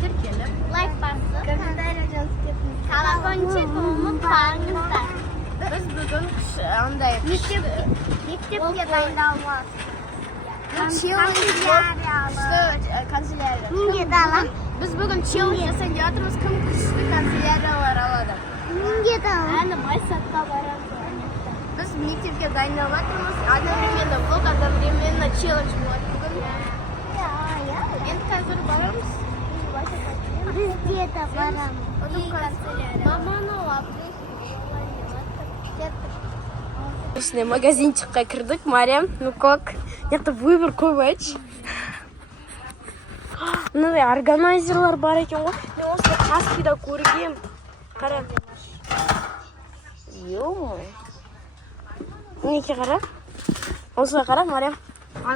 тіркеліп, лайк басып, комментарий жазып кетіңіз. колокольчик ұмытпаңыздар. Біз бүгін андай Мектепке дайындалмақ. Канцелярия. Біз бүгін челлендж жасайын деп жатырмыз. Кім күшті канцеляриялар алады? Әні майсатқа барамыз. Біз мектепке дайындалып жатырмыз. Одновременно влог, одновременно челлендж болады бүгін. Енді қазір барамыз. Біз де барамыз. Маманы алып. Осындай магазинчикқа кірдік, Мариям. Ну как? Яқта выбор көп айтшы. Мынандай органайзерлар бар екен ғой. Мен осыны Каспийда көргем. Қара. Ё-мо. Неке қара? Осыны қара, Мариям.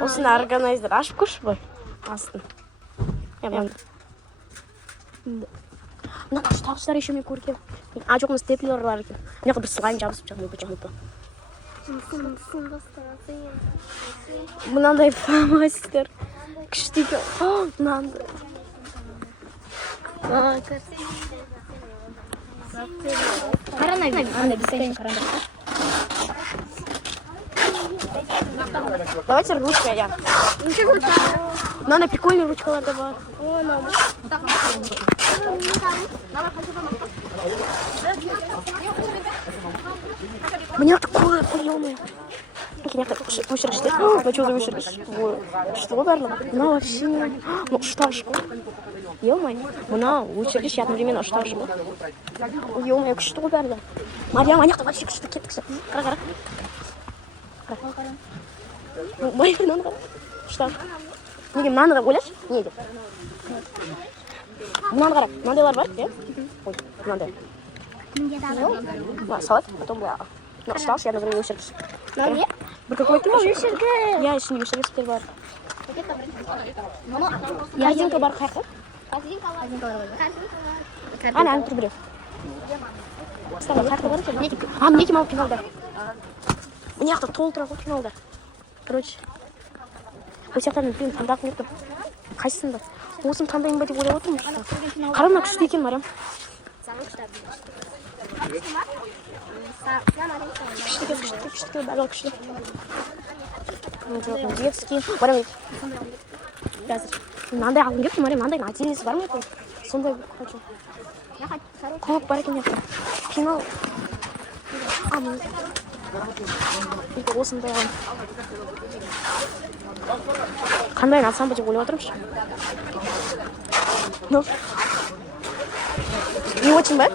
Осыны органайзер ашып көрші бай. Астын. Мына штабстар еще мен көргем. А жоқ, степлер бар екен. Мына бір слайм жабысып жатыр, почему-то. Мынандай фломастер. Күшті екен. Мынандай. Давайте ручка я. Мынандай прикольный ручкалар да бар. Мне такое приемное. Вышершти. Ну что за вышерш? Что барлы? Ну вообще. Ну шташку. Ё-моё. Мына вышерш одновременно шташку. Ё-моё, что барлы? Мариям, ана вообще что кеттік. Қара. Мариям, мынаны қара. Шташ. Неге мынаны ойлашы? Не деп? Мынаны қара. Мынандайлар бар, иә? Ой, мынандай. Салат, потом я остался, я на время вышерш. Нет? Бір какой-то вышерге. Я ішінде вышерш бар. Корзинка бар қайқы? Ана тұр біреу. Қайқы бар екен? Мінеке мал пеналдар. Міне яқта толтырақ ол пеналдар. Короче. Бұл сияқтарын білем таңдақ еттім. Қайсысында? Осыны таңдайын ба деп ойлап отырмын. Қарамна күшті екен, Мариям. Күшті, бәрі күшті. Детский. Барам ет. Қазір. Мынандай алғым келіпті, Мариям, мынандай отдельнесі бар ма екен? Сондай хочу. Көп бар екен яқта. Пенал. Осындай алғым. Қандайын алсам ба деп ойлап отырмын. Ну. Не очень ба?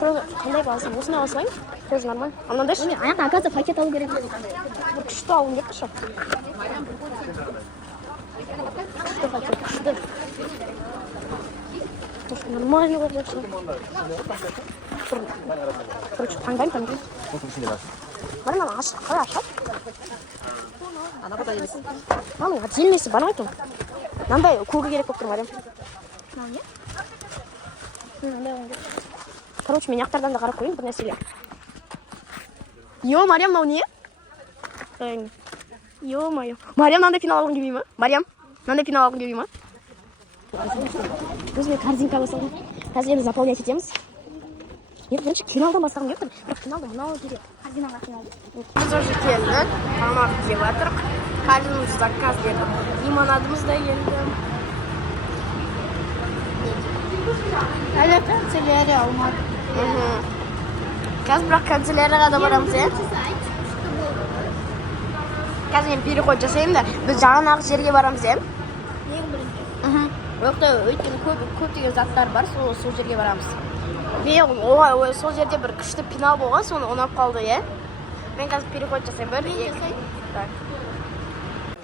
Қандай баласың? Осыны алсайын? Тоже нормально. А мынандай ше? Аяқта, оказывается, пакет алу керек. Бір күшті алуым керек ше. Күшті пакет, күшті. Нормально болып жатыр. Короче, таңдайын. Бар ма ашық? Қалай ашық? Мамың отдельнесі бар ма екен? Мынандай көгі керек болып тұр, Мариям. Короче, мен яқтардан да қарап қойын бір нәрселер. Йо, Мариям, мынау не? Йо-майо. Мариям, мынандай пенал алғың келмей ма? Мариям, мынандай пенал алғың келмей ма? Өзіме корзинка басалдым. Қазір енді заполнять етеміз. Енді бірінші пеналдан басқағым келіп тұр. Бірақ пеналды мынау керек. Корзинаға пенал. Біз уже келдік. Тамақ жеп жатырық. Кальмыз заказ бердік. Лимонадымыз да енді. Әлі канцелярия алмады. Қазір бірақ канцелярияға да барамыз, е? Қазір мен переход жасаймын да, біз жағанағы жерге барамыз, е? Ең бірінші. Ояқта өйткені көптеген заттар бар, сол жерге барамыз. Сол жерде бір күшті пенал болған, соны ұнап қалды, е? Мен қазір переход жасаймын, бір, екі.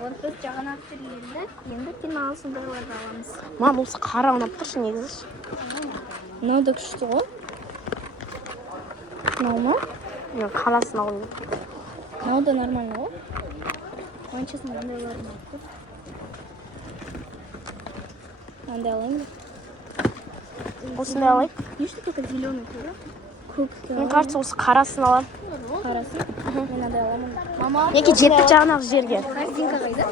Біз жағанағы жерге енді пенал сондайларды аламыз. Мам, осы қара ұнап тұршы, негізі. Мынау да күшті ғой. Мынау ма? Мен қаласын алайын. Мынау да нормально ғой. Оның честно, мынайлар ұнап тұр. Мынандай алайын ба? Осындай алайық. Не что только зеленый тура? Мен кажется, осы қарасын алам. Қарасын? Мен мынандай аламын. Неке жеттік жағанағы жерге. Корзинка қайда?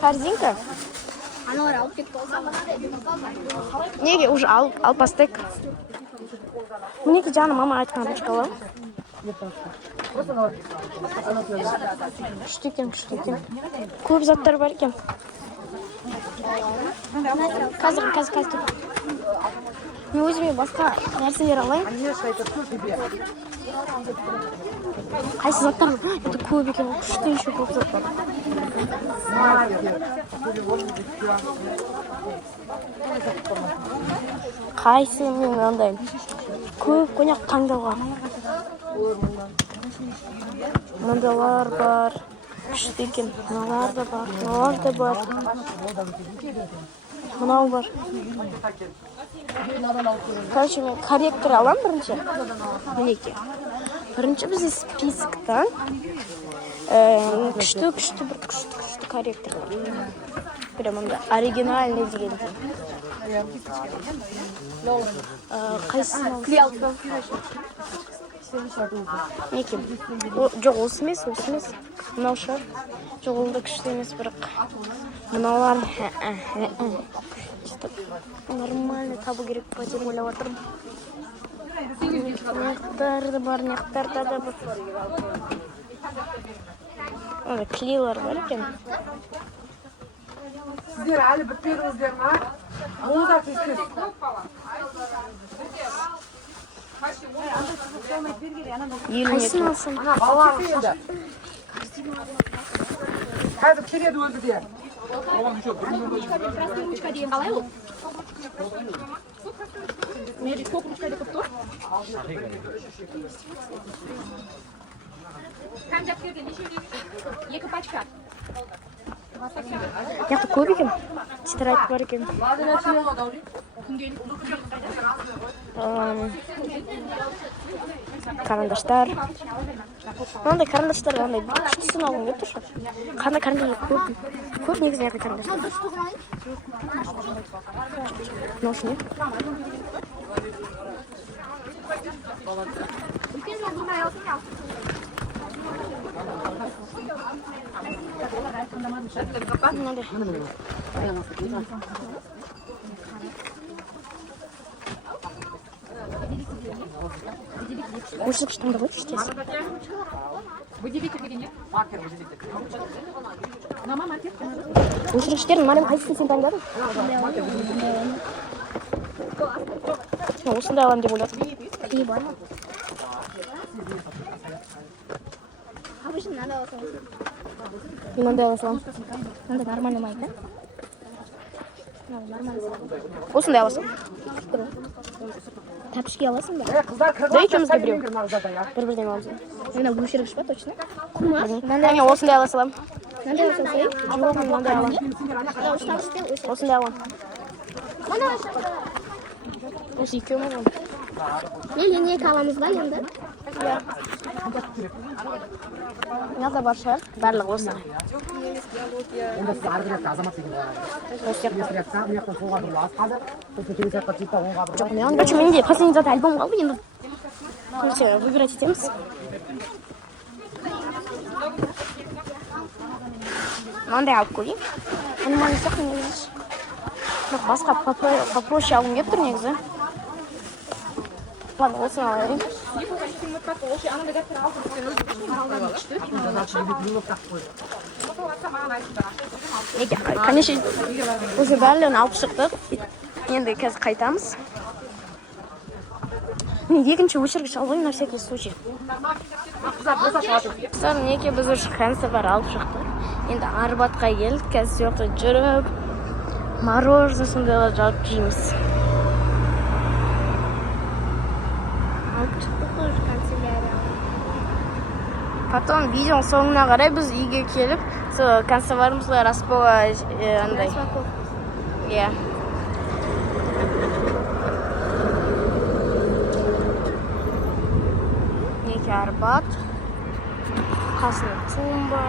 Корзинка? аналар алып кетіп қалса неге уже алып бастайық. Мінекей жаңа мама айтқан ручкалар. Күшті екен. Көп заттар бар екен. Қазір мен өзіме басқа нәрселер алайын. Қайсы заттар? Это көп екен, күшті еще көп заттар. Қайсы мен андай көп қонақ таңдауға. Мындалар бар. Күшті екен. Мыналар да бар. Мынау бар. Короче, мен корректор алам бірінші. Мінеке. Бірінші бізде списоктан күшті корректор бар. Прям онда оригинальный дегенде. Қайсысын алып? Неке? Жоқ, осы емес. Мынау шығар. Жоқ, ол да күшті емес, бірақ мыналар нормально табу керек па деп ойлап отырмын. Неқтар да бар. Клейлар бар екен. Сіздер әлі бітпедіңіздер ма? Оны да тезтез. Қайсын алсам? Балаңыз еді. Қазір келеді өзі де. ручка деген қалай ол? Мері көк ручка деп тұр. Конжактерде неше деп? 2 пачка. Яқты көп екен. Тетрадь бар екен. Карандаштар. Мынандай карандаштар андай күштісін алғым келіп тұр. Қандай карандаштар көп негізі яғы карандаштар. Мынау үшін не? Мынандай. Өшіргіш таңдап өтші тез. Өшіргіштерін марин қайсысын сен таңдадың? Осындай алам деп ойладым. Не бар ма? Обычно надо алсам. Мен ондай аласам. Надо нормально майк, да? Нормально. Осындай аласам. Тәпішке аласың ба? Қыздар кіріп Да, екеумізге біреу. Бір-бірден аламыз. Мына өшіргіш па точно? Мен осындай ала салам. Мынандай алсам сәйіп? Жоқ, мен мынандай алам. Осындай алам. Осы екеуі ма? Не аламыз ба енді? Мыналар бар шығар. Барлығы осы. Онда сіз ары қарай азамат деген Жоқ, менде последний зат альбом қалды енді. Все, выбирать етеміз. Мынандай алып көрейін. Нормально сияқты негізі. Басқа попроще алғым келіп тұр негізі. Ладно, осыны алайын. Конечно, уже барлығын алып шықтық. Енді қазір қайтамыз. Екінші өшіргіш алайын на всякий случай. Қыздар, неке біз уже хэнсі бар алып шықтық. Енді Арбатқа келдік, қазір сояқта жүріп, мороженое сондайлар жалып жейміз. Потом видеоның соңына қарай біз үйге келіп, консерварымызға распова андай. Иә. Неке Арбат. Қасында тумба,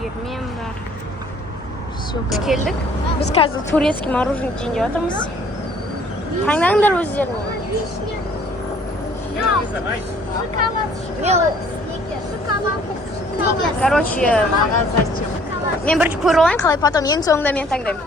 ермен бар. Келдік. Біз қазір турецкий мороженое жейін деп жатырмыз. Таңдаңдар өздеріне. Короче, мен бірінші көріп алайын, қалай потом ең соңында мен таңдаймын.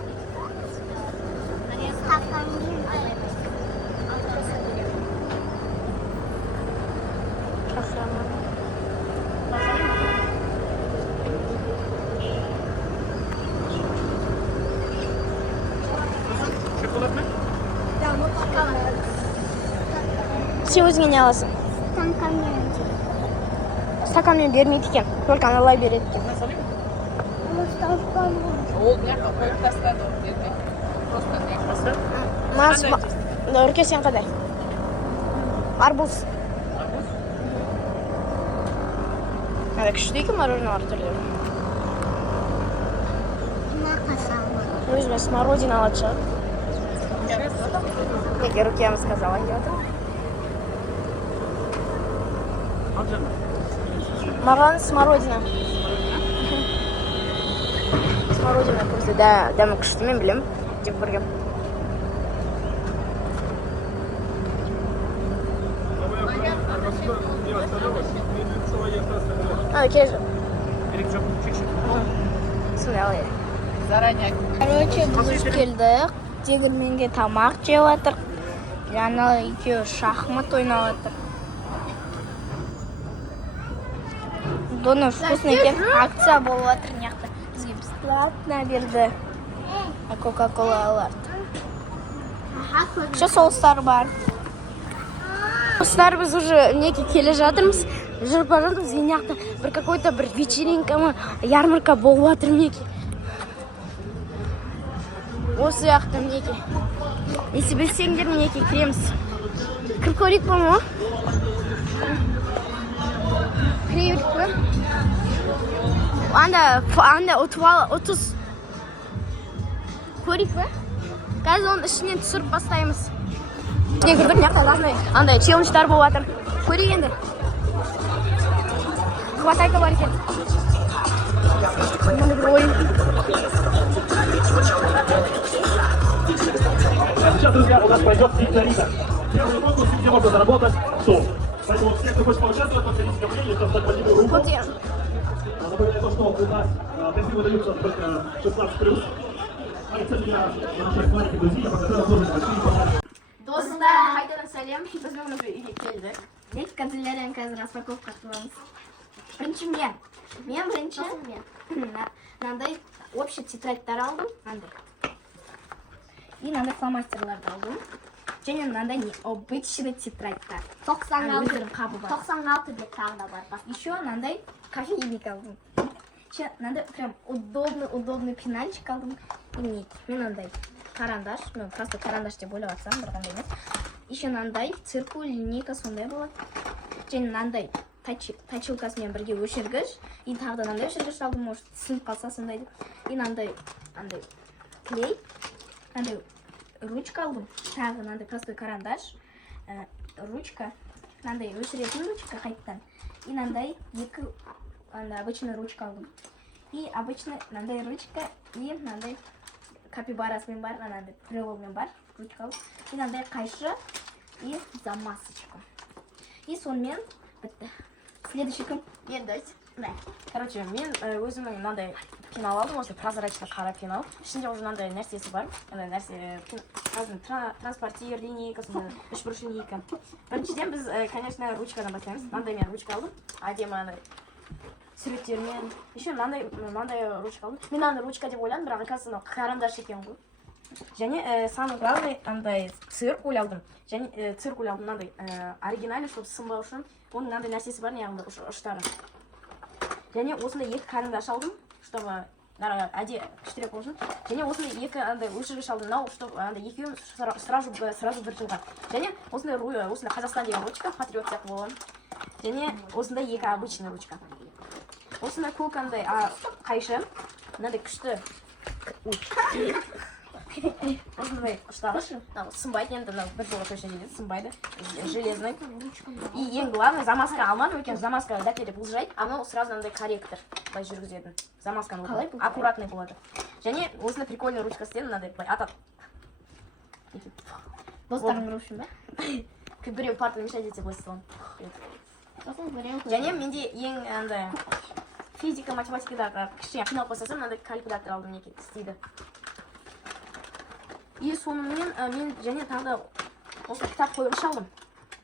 сен өзіңе не аласың? Стаканмен бермейді екен, только аналай береді екен. Ол мына қойып тастады ол жерде. Просто не қылса. Үрке сен қадай? Арбуз. Күшті екен мороженое түрлері. Өзіме смородина алады шығар. Неге Рукияма сказала деп отыр. Маған смородина. Смородина көзді дәмі күшті, мен білем. Деп көргем. Келе сондай алайын. Заранее. Короче, біз келдік. Тегірменге тамақ жеп жатыр. Жаңа екеуі шахмат ойнап жатыр. Доны вкусный екен. Акция болып жатыр неқта. Бізге бесплатно берді. Кока-колалар. Еще соустар бар. Соустар біз уже неге келе жатырмыз. Жүріп бара жатырмыз. Неқта бір какой-то бір вечеринка ма, ярмарка болып жатыр неге. Осы яқты мінеке. Есі білсеңдер мінеке кіреміз. Кіріп көрейік па ма? Кірейік па? Анда 30 көрейік па? Қазір оның ішінен түсіріп бастаймыз. Не көрдір, неқта андай челлендждар болып жатыр. Көрейік енді. Хватайка бар екен. Сейчас, друзья, у нас пойдет викторина. Первый конкурс, где можно заработать 100. Поэтому все, кто хочет поучаствовать, подходите ко мне, сейчас так подниму руку. Напоминаю то, что у нас призы выдаются только 16+. А это для наших маленьких друзей, по которым тоже большие подарки. Достар, қайтадан сәлем. Біз бүгін уже үйге келдік. Нет, канцелярияның қазір распаковка қыламыз. Бірінші мен бірінші мынандай общий тетрадьтар алдым. И мынандай фломастерларды алдым. Және мынандай обычный тетрадьтар. 96 деп тағы да бар. Еще мынандай кофейник алдым. Мынандай прям удобный пенальчик алдым. Мен мынандай карандаш, просто карандаш деп ойлап жатсам, бір қандай емес. Еще мынандай циркуль, линейка сондай болады. Және мынандай точилкасымен бірге өшіргіш. И тағы да мынандай өшіргіш алдым, может сынып қалса сондай деп. И мынандай клей, мынандай ручка алдым. Тағы мынандай простой карандаш, ручка, мынандай өшіретін ручка қайттан. И мынандай екі обычный ручка алдым. И обычный мынандай ручка, и мынандай капибарасымен бар, мынандай прилогымен бар, ручка алдым. И мынандай қайшы, и замасочка. И сонымен бітті. Следующий кім? Мен дайт. Короче, мен өзімнің мынандай пенал алдым, осы прозрачный қара пенал. Ішінде уже мынандай нәрсесі бар. Мынандай нәрсе, транспортир, линейка, үш бұрыш линейка. Біріншіден біз, конечно, ручкадан бастаймыз. Мынандай мен ручка алдым. Әдемі мынандай суреттермен. Еще мынандай ручка алдым. Мен мынандай ручка деп ойладым, бірақ оказывается карандаш екен ғой. Және самый главный мынандай циркуль алдым. Және циркуль алдым мынандай оригинальный, чтобы сынбау үшін. Оның мынандай нәрсесі бар, яғни ұштары. Және осындай екі карандаш алдым, чтобы кішірек болсын. Және осындай екі өшіргіш алдым, мынау, чтобы екеуін сразу бір жылға. Және осындай Қазақстан деген ручка, патриот сияқты болған. Және осындай екі обычный ручка. Осындай көк қайшы, мынандай күшті. Осындай ұштағыш, сынбайды енді, бір жылға точно дейді, сынбайды, железный. И ең главный, замазка алмадым екен, замазка дәптерде бұлжайды, а мынау сразу мынандай корректор былай жүргізетін. Замазканы аккуратный болады. Және осындай прикольный ручка істедім, мынандай былай атады. Достарың ұрып үшін ба? Біреу партаны мешать етсе былай істелім. Және менде ең физика, математикадағы кішкене қиналып бастасам, мынандай калькулятор алдым неге істейді. И сонымен мен және тағы да осы кітап қойғыш алдым.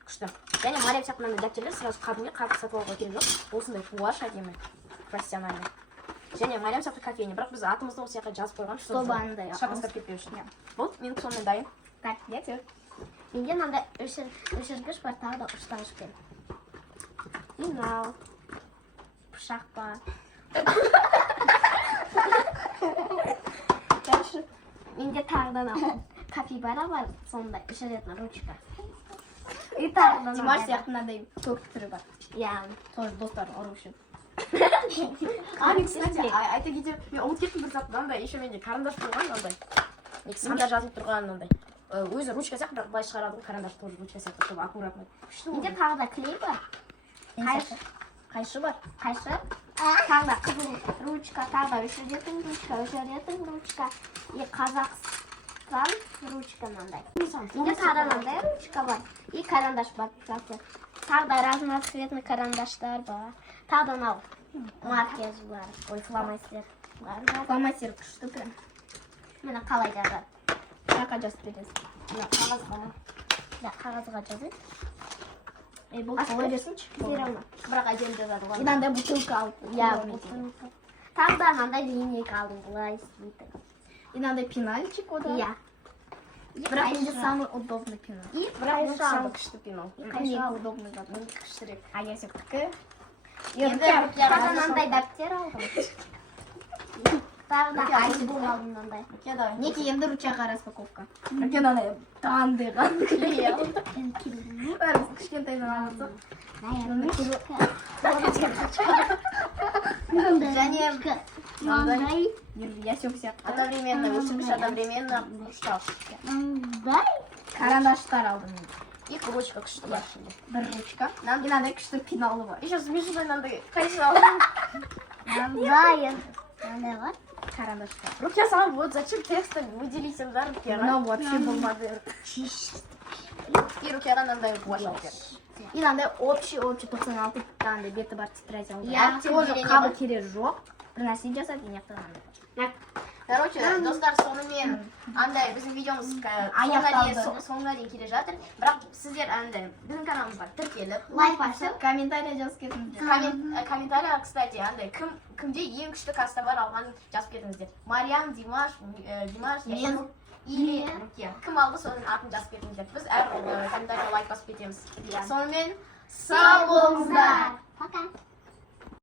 Күшті. Және Мария сияқты мынандай дәптерлер сразу қабынмен қағып сатып алуға керек жоқ. Осындай гуашь әдемі, профессиональный. Және Мария сияқты кофейня, бірақ біз атымызды осы жаққа жазып қойған, чтобы андай шатастырып кетпеу үшін. Вот, мен сонымен дайын. Так, я Менде мынандай өшіргіш бар, тағы да ұштағыш бар. Мынау пышақ бар. Короче, менде тағы да капибара бар, сондай өшіретін ручка. И тағы да Димаш сияқты мынандай көп түрі бар. Иә, тоже достарын ұру үшін. Кстати, айта кетейін, мен ұмытып кеттім бір затты, мынандай еще менде карандаш болған, мынандай. Санда жазылып тұрған мынандай. Өзі ручка сияқты, бірақ былай шығарады ғой, карандаш тоже ручка сияқты, чтобы аккуратно. Менде тағы да клей бар. Қайшы бар. Қайшы. Тағы да қызыл ручка, тағы да өшіретін ручка. И Қазақстан ручка мынандай. Менде тағы да мынандай ручка бар. И карандаш бар. Тағы да разноцветный карандаштар бар. Тағы да мынау маркер бар. Ой, фломастер бар. Фломастер күшті прям. Мені қалай жазады? Жаққа жазып бересіз. Қағазға. Да, қағазға жазады. Бұл қалай берсінші? Бірақ әдемі жазады ғой. Мынандай бутылка алып. Иә, бутылка. Тағы да мынандай линейка алдым, былай істейді. Мынандай пенальчик ода. Иә. Бірақ менде самый удобный пенал. И Бірақ бұл самый қайшы. күшті пенал. Қайшы. удобный зат. Менде кішірек. А я сектікі. Тағы да мынандай дәптер алдым. Тағы да айбол алдым мынандай. Неке енді ручаға распаковка. Мен анай таңдыған клей алдым. Бәріміз кішкентайдан алып. Және Мынандай. я сек сияқты. Одновременно өшіргіш, одновременно ұштағыш. Мынандай. Карандаштар алдым. И ручка күшті бар. Бір ручка. Мынандай күшті пеналы бар. Еще смешной мынандай қайшы алдым. Мындай. Мындай бар. Карандаштар. Руке сам, вот зачем текстом выделитель, да, руке? Ну, вообще болмады. И рукеға мынандай блокнот. И мынандай общий 96 мынандай беті бар тетрадь алды. Иә, тоже қабы керегі жоқ. Бір нәрсе жасап, еняқтан мынандай. Короче, достар, сонымен андай біздің видеомыз соңына дейін келе жатыр. Бірақ сіздер андай біздің каналымызға тіркеліп, Лайк басып. комментарий жазып кетіңіздер. Комментария, кстати, андай кімде ең күшті каста бар алғанын жазып кетіңіздер. Мариам, Димаш, Мен. или Руке. Кім алды соның атын жазып кетіңіздер. Біз әр комментария лайк басып кетеміз. Сонымен сау болыңыздар. Пока.